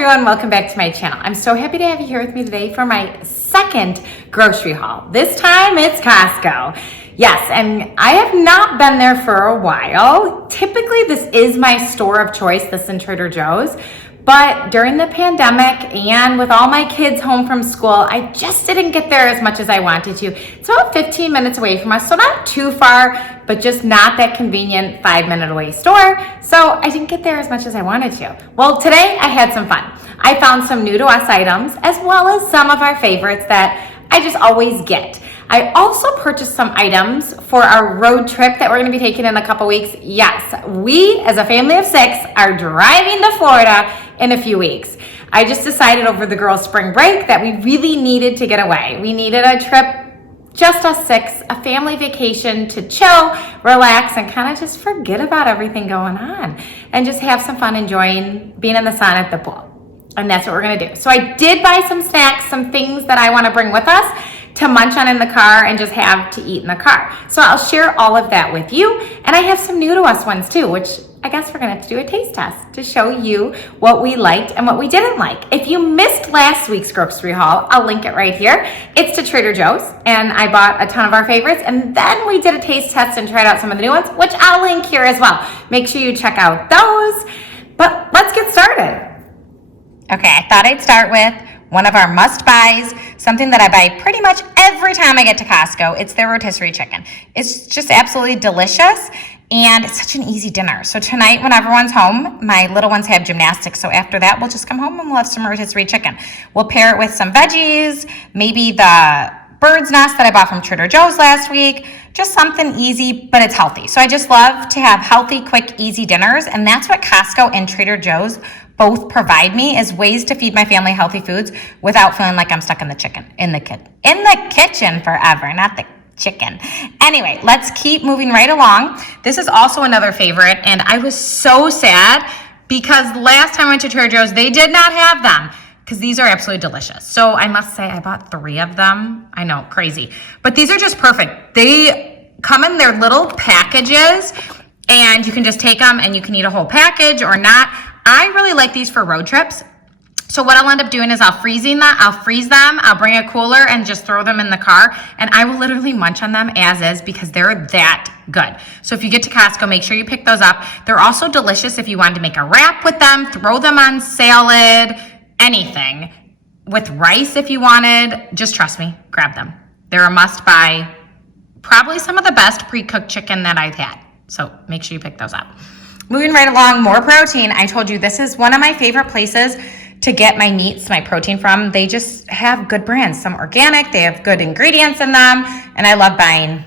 everyone, welcome back to my channel. I'm so happy to have you here with me today for my second grocery haul. This time it's Costco. Yes, and I have not been there for a while. Typically this is my store of choice, this and Trader Joe's. But during the pandemic and with all my kids home from school, I just didn't get there as much as I wanted to. It's about 15 minutes away from us, so not too far, but just not that convenient 5-minute away store. So I didn't get there as much as I wanted to. Well, today I had some fun. I found some new to us items as well as some of our favorites that I just always get. I also purchased some items for our road trip that we're gonna be taking in a couple weeks. Yes, we as a family of 6 are driving to Florida in a few weeks. I just decided over the girls' spring break that we really needed to get away. We needed a trip, just us 6, a family vacation to chill, relax, and kind of just forget about everything going on and just have some fun enjoying being in the sun at the pool. And that's what we're gonna do. So I did buy some snacks, some things that I wanna bring with us to munch on in the car and just have to eat in the car. So I'll share all of that with you. And I have some new to us ones too, which I guess we're gonna have to do a taste test to show you what we liked and what we didn't like. If you missed last week's grocery haul, I'll link it right here. It's to Trader Joe's and I bought a ton of our favorites, and then we did a taste test and tried out some of the new ones, which I'll link here as well. Make sure you check out those, but let's get started. Okay, I thought I'd start with one of our must-buys, something that I buy pretty much every time I get to Costco. It's their rotisserie chicken. It's just absolutely delicious, and it's such an easy dinner. So tonight, when everyone's home, my little ones have gymnastics, so after that, we'll just come home and we'll have some rotisserie chicken. We'll pair it with some veggies, maybe the bird's nest that I bought from Trader Joe's last week, just something easy, but it's healthy. So I just love to have healthy, quick, easy dinners, and that's what Costco and Trader Joe's both provide me, is ways to feed my family healthy foods without feeling like I'm stuck in the kitchen forever, not the chicken. Anyway, let's keep moving right along. This is also another favorite, and I was so sad because last time I went to Trader Joe's, they did not have them, because these are absolutely delicious. So I must say I bought 3 of them. I know, crazy. But these are just perfect. They come in their little packages, and you can just take them and you can eat a whole package or not. I really like these for road trips. So what I'll end up doing is I'll freeze them, I'll bring a cooler and just throw them in the car, and I will literally munch on them as is because they're that good. So if you get to Costco, make sure you pick those up. They're also delicious if you wanted to make a wrap with them, throw them on salad, anything. With rice if you wanted, just trust me, grab them. They're a must buy, probably some of the best pre-cooked chicken that I've had. So make sure you pick those up. Moving right along, more protein. I told you this is one of my favorite places to get my meats, my protein from. They just have good brands, some organic, they have good ingredients in them, and I love buying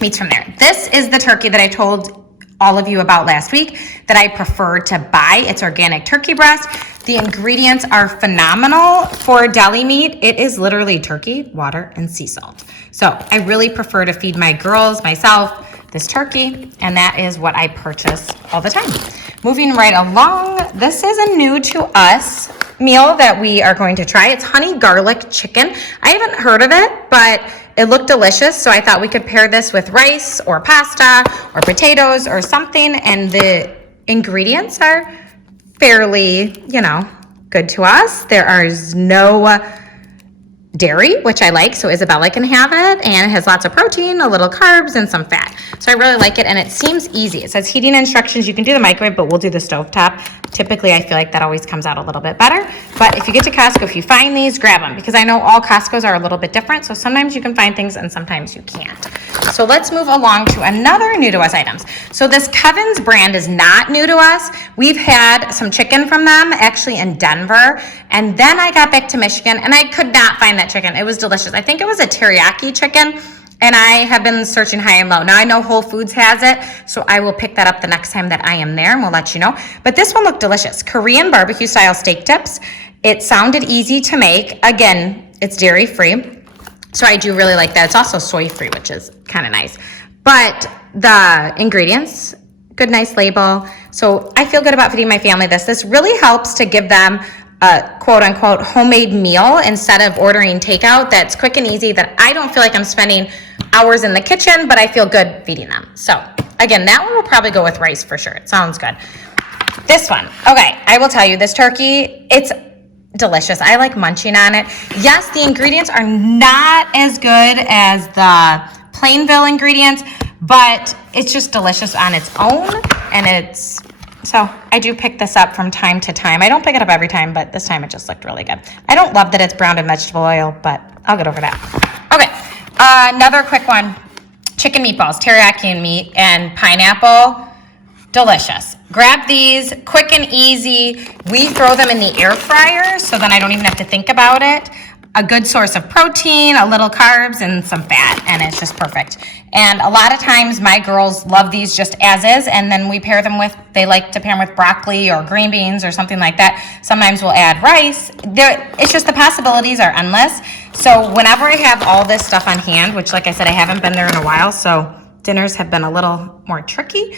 meats from there. This is the turkey that I told all of you about last week that I prefer to buy. It's organic turkey breast. The ingredients are phenomenal for deli meat. It is literally turkey, water, and sea salt. So I really prefer to feed my girls, myself, this turkey, and that is what I purchase all the time. Moving right along, this is a new to us meal that we are going to try. It's honey garlic chicken. I haven't heard of it, but it looked delicious, so I thought we could pair this with rice or pasta or potatoes or something, and the ingredients are fairly, good to us. There is no dairy, which I like, so Isabella can have it, and it has lots of protein, a little carbs, and some fat. So I really like it, and it seems easy. It says heating instructions. You can do the microwave, but we'll do the stovetop. Typically, I feel like that always comes out a little bit better. But if you get to Costco, if you find these, grab them, because I know all Costco's are a little bit different, so sometimes you can find things and sometimes you can't. So let's move along to another new to us items. So this Kevin's brand is not new to us. We've had some chicken from them, actually in Denver, and then I got back to Michigan, and I could not find that chicken. It was delicious. I think it was a teriyaki chicken, and I have been searching high and low. Now I know Whole Foods has it, so I will pick that up the next time that I am there, and we'll let you know. But this one looked delicious. Korean barbecue style steak tips. It sounded easy to make. Again, it's dairy free, so I do really like that. It's also soy free, which is kind of nice. But the ingredients, good, nice label. So I feel good about feeding my family this. This really helps to give them a quote unquote homemade meal instead of ordering takeout that's quick and easy, that I don't feel like I'm spending hours in the kitchen, but I feel good feeding them. So again, that one will probably go with rice for sure. It sounds good. This one, okay, I will tell you, this turkey, it's delicious. I like munching on it. Yes, the ingredients are not as good as the Plainville ingredients, but it's just delicious on its own, and so I do pick this up from time to time. I don't pick it up every time, but this time it just looked really good. I don't love that it's browned in vegetable oil, but I'll get over that. Okay, another quick one. Chicken meatballs, teriyaki meat, and pineapple. Delicious. Grab these, quick and easy. We throw them in the air fryer, so then I don't even have to think about it. A good source of protein, a little carbs, and some fat, and it's just perfect. And a lot of times my girls love these just as is, and then we pair them with, they like to pair them with broccoli or green beans or something like that. Sometimes we'll add rice. It's just the possibilities are endless. So whenever I have all this stuff on hand, which like I said, I haven't been there in a while, so dinners have been a little more tricky,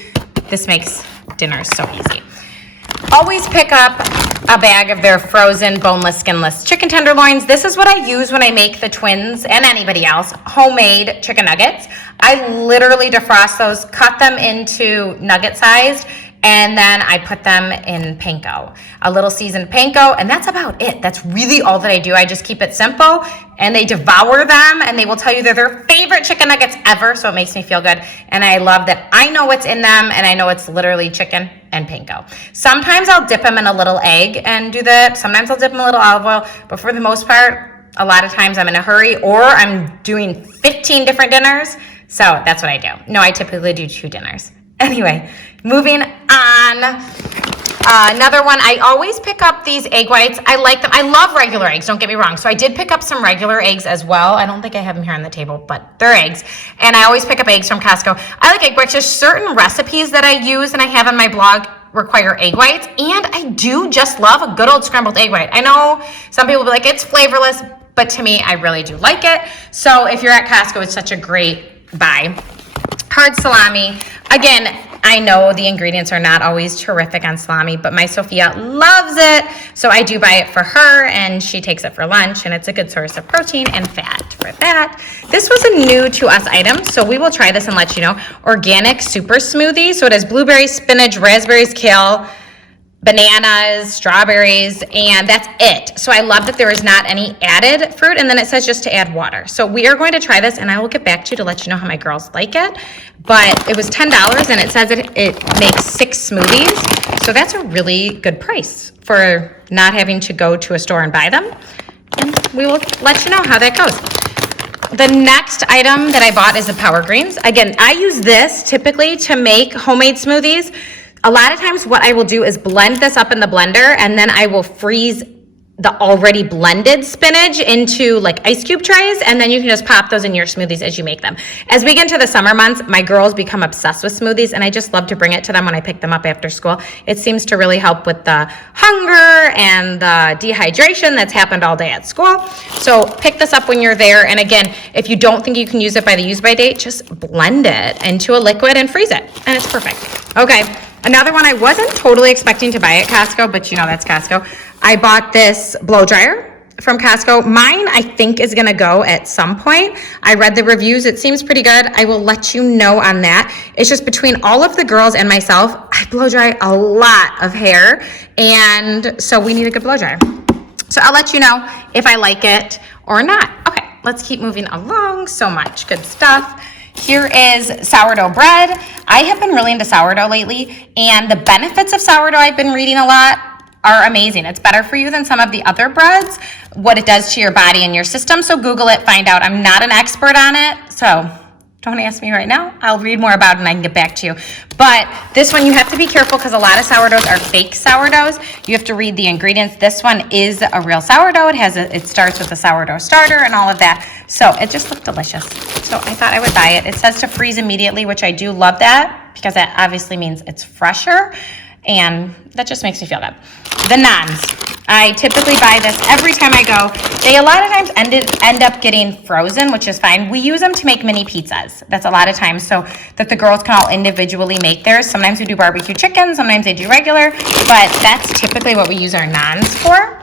this makes dinners so easy. Always pick up a bag of their frozen, boneless, skinless chicken tenderloins. This is what I use when I make the twins and anybody else homemade chicken nuggets. I literally defrost those, cut them into nugget sized, and then I put them in panko, a little seasoned panko, and that's about it. That's really all that I do. I just keep it simple, and they devour them, and they will tell you they're their favorite chicken nuggets ever, so it makes me feel good. And I love that I know what's in them, and I know it's literally chicken and panko. Sometimes I'll dip them in a little egg and do that. Sometimes I'll dip them in a little olive oil, but for the most part, a lot of times I'm in a hurry, or I'm doing 15 different dinners, so that's what I do. No, I typically do 2 dinners. Anyway, moving on. Another one, I always pick up these egg whites. I like them. I love regular eggs, don't get me wrong. So I did pick up some regular eggs as well. I don't think I have them here on the table, but they're eggs. And I always pick up eggs from Costco. I like egg whites. There's certain recipes that I use and I have on my blog require egg whites. And I do just love a good old scrambled egg white. I know some people will be like, it's flavorless, but to me, I really do like it. So if you're at Costco, it's such a great buy. Hard salami. Again, I know the ingredients are not always terrific on salami, but my Sophia loves it. So I do buy it for her, and she takes it for lunch, and it's a good source of protein and fat for that. This was a new to us item, so we will try this and let you know. Organic super smoothie. So it has blueberries, spinach, raspberries, kale, bananas, strawberries, and that's it. So I love that there is not any added fruit, and then it says just to add water. So we are going to try this, and I will get back to you to let you know how my girls like it. But it was $10, and it says it makes 6 smoothies. So that's a really good price for not having to go to a store and buy them. And we will let you know how that goes. The next item that I bought is the Power Greens. Again, I use this typically to make homemade smoothies. A lot of times what I will do is blend this up in the blender, and then I will freeze the already blended spinach into like ice cube trays, and then you can just pop those in your smoothies as you make them. As we get into the summer months, my girls become obsessed with smoothies, and I just love to bring it to them when I pick them up after school. It seems to really help with the hunger and the dehydration that's happened all day at school. So pick this up when you're there, and again, if you don't think you can use it by the use-by date, just blend it into a liquid and freeze it, and it's perfect. Okay. Another one I wasn't totally expecting to buy at Costco, but you know that's Costco. I bought this blow dryer from Costco. Mine, I think, is gonna go at some point. I read the reviews, it seems pretty good. I will let you know on that. It's just between all of the girls and myself, I blow dry a lot of hair, and so we need a good blow dryer. So I'll let you know if I like it or not. Okay, let's keep moving along. So much good stuff. Here is sourdough bread. I have been really into sourdough lately, and the benefits of sourdough I've been reading a lot are amazing. It's better for you than some of the other breads, what it does to your body and your system. So Google it, find out. I'm not an expert on it, so don't ask me right now. I'll read more about it and I can get back to you. But this one, you have to be careful because a lot of sourdoughs are fake sourdoughs. You have to read the ingredients. This one is a real sourdough. It starts with a sourdough starter and all of that. So it just looked delicious. So I thought I would buy it. It says to freeze immediately, which I do love that because that obviously means it's fresher, and that just makes me feel good. The naans. I typically buy this every time I go. They a lot of times end up getting frozen, which is fine. We use them to make mini pizzas. That's a lot of times so that the girls can all individually make theirs. Sometimes we do barbecue chicken, sometimes they do regular, but that's typically what we use our naans for.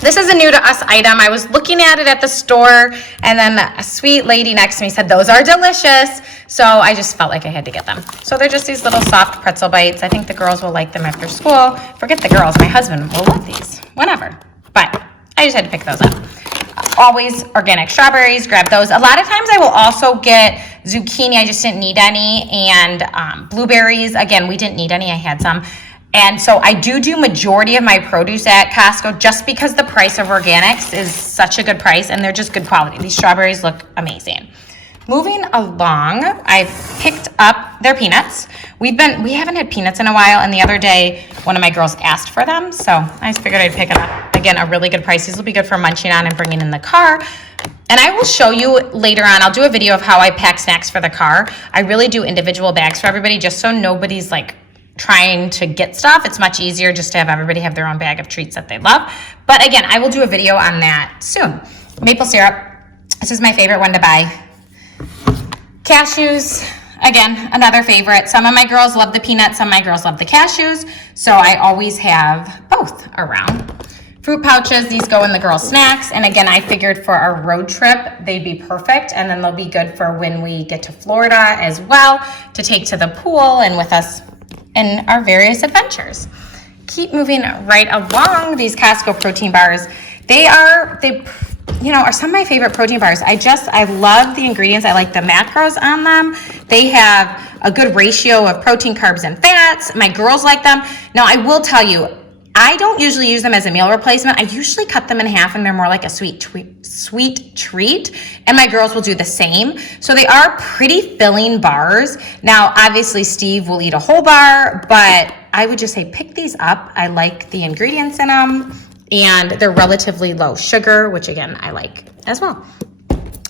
This is a new to us item. I was looking at it at the store, and then a sweet lady next to me said, those are delicious. So I just felt like I had to get them. So they're just these little soft pretzel bites. I think the girls will like them after school. Forget the girls, my husband will love these, whenever. but I just had to pick those up. Always organic strawberries, grab those. A lot of times I will also get zucchini. I just didn't need any. And blueberries, again, we didn't need any. I had some. And so I do majority of my produce at Costco just because the price of organics is such a good price and they're just good quality. These strawberries look amazing. Moving along, I've picked up their peanuts. We haven't had peanuts in a while, and the other day, one of my girls asked for them, so I just figured I'd pick it up. Again, a really good price. These will be good for munching on and bringing in the car. And I will show you later on, I'll do a video of how I pack snacks for the car. I really do individual bags for everybody, just so nobody's like trying to get stuff. It's much easier just to have everybody have their own bag of treats that they love. But again, I will do a video on that soon. Maple syrup. This is my favorite one to buy. Cashews, again, another favorite. Some of my girls love the peanuts, some of my girls love the cashews, so I always have both around. Fruit pouches, these go in the girls' snacks, and again, I figured for our road trip, they'd be perfect, and then they'll be good for when we get to Florida as well, to take to the pool and with us in our various adventures. Keep moving right along. These Costco protein bars, they are some of my favorite protein bars. I love the ingredients. I like the macros on them. They have a good ratio of protein, carbs, and fats. My girls like them. Now, I will tell you, I don't usually use them as a meal replacement. I usually cut them in half and they're more like a sweet treat. And my girls will do the same. So they are pretty filling bars. Now, obviously, Steve will eat a whole bar, but I would just say pick these up. I like the ingredients in them. And they're relatively low sugar, which again, I like as well.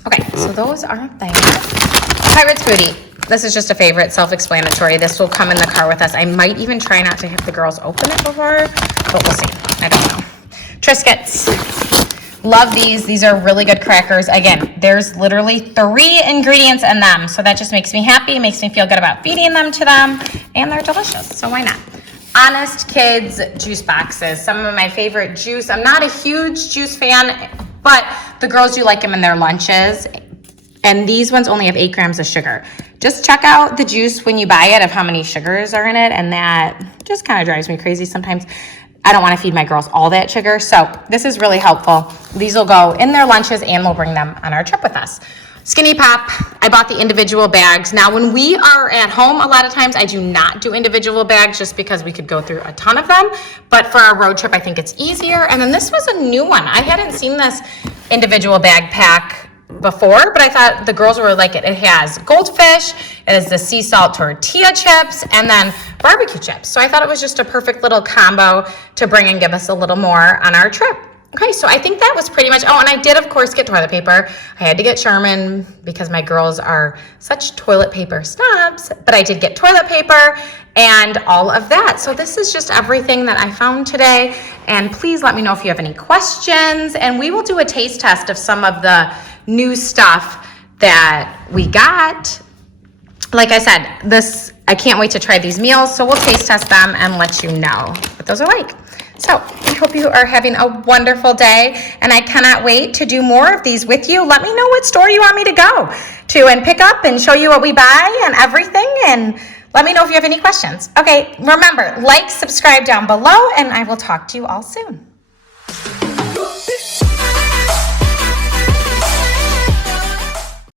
Okay, so those are there. Pirates Booty. This is just a favorite, self-explanatory. This will come in the car with us. I might even try not to have the girls open it before, but we'll see. I don't know. Triscuits. Love these. These are really good crackers. Again, there's literally 3 ingredients in them, so that just makes me happy. It makes me feel good about feeding them to them, and they're delicious, so why not? Honest Kids juice boxes, some of my favorite juice. I'm not a huge juice fan, but the girls do like them in their lunches. And these ones only have 8 grams of sugar. Just check out the juice when you buy it of how many sugars are in it, and that just kind of drives me crazy sometimes. I don't want to feed my girls all that sugar, so this is really helpful. These will go in their lunches and we'll bring them on our trip with us. Skinny Pop, I bought the individual bags. Now, when we are at home, a lot of times I do not do individual bags just because we could go through a ton of them. But for our road trip, I think it's easier. And then this was a new one. I hadn't seen this individual bag pack before, but I thought the girls would like it. It has Goldfish, it has the sea salt tortilla chips, and then barbecue chips. So I thought it was just a perfect little combo to bring and give us a little more on our trip. Okay, so I think that was pretty much, oh, and I did, of course, get toilet paper. I had to get Sherman because my girls are such toilet paper snobs, but I did get toilet paper and all of that. So this is just everything that I found today, and please let me know if you have any questions, and we will do a taste test of some of the new stuff that we got. Like I said, I can't wait to try these meals, so we'll taste test them and let you know what those are like. So I hope you are having a wonderful day, and I cannot wait to do more of these with you. Let me know what store you want me to go to and pick up and show you what we buy and everything, and let me know if you have any questions. Okay, remember, like, subscribe down below, and I will talk to you all soon.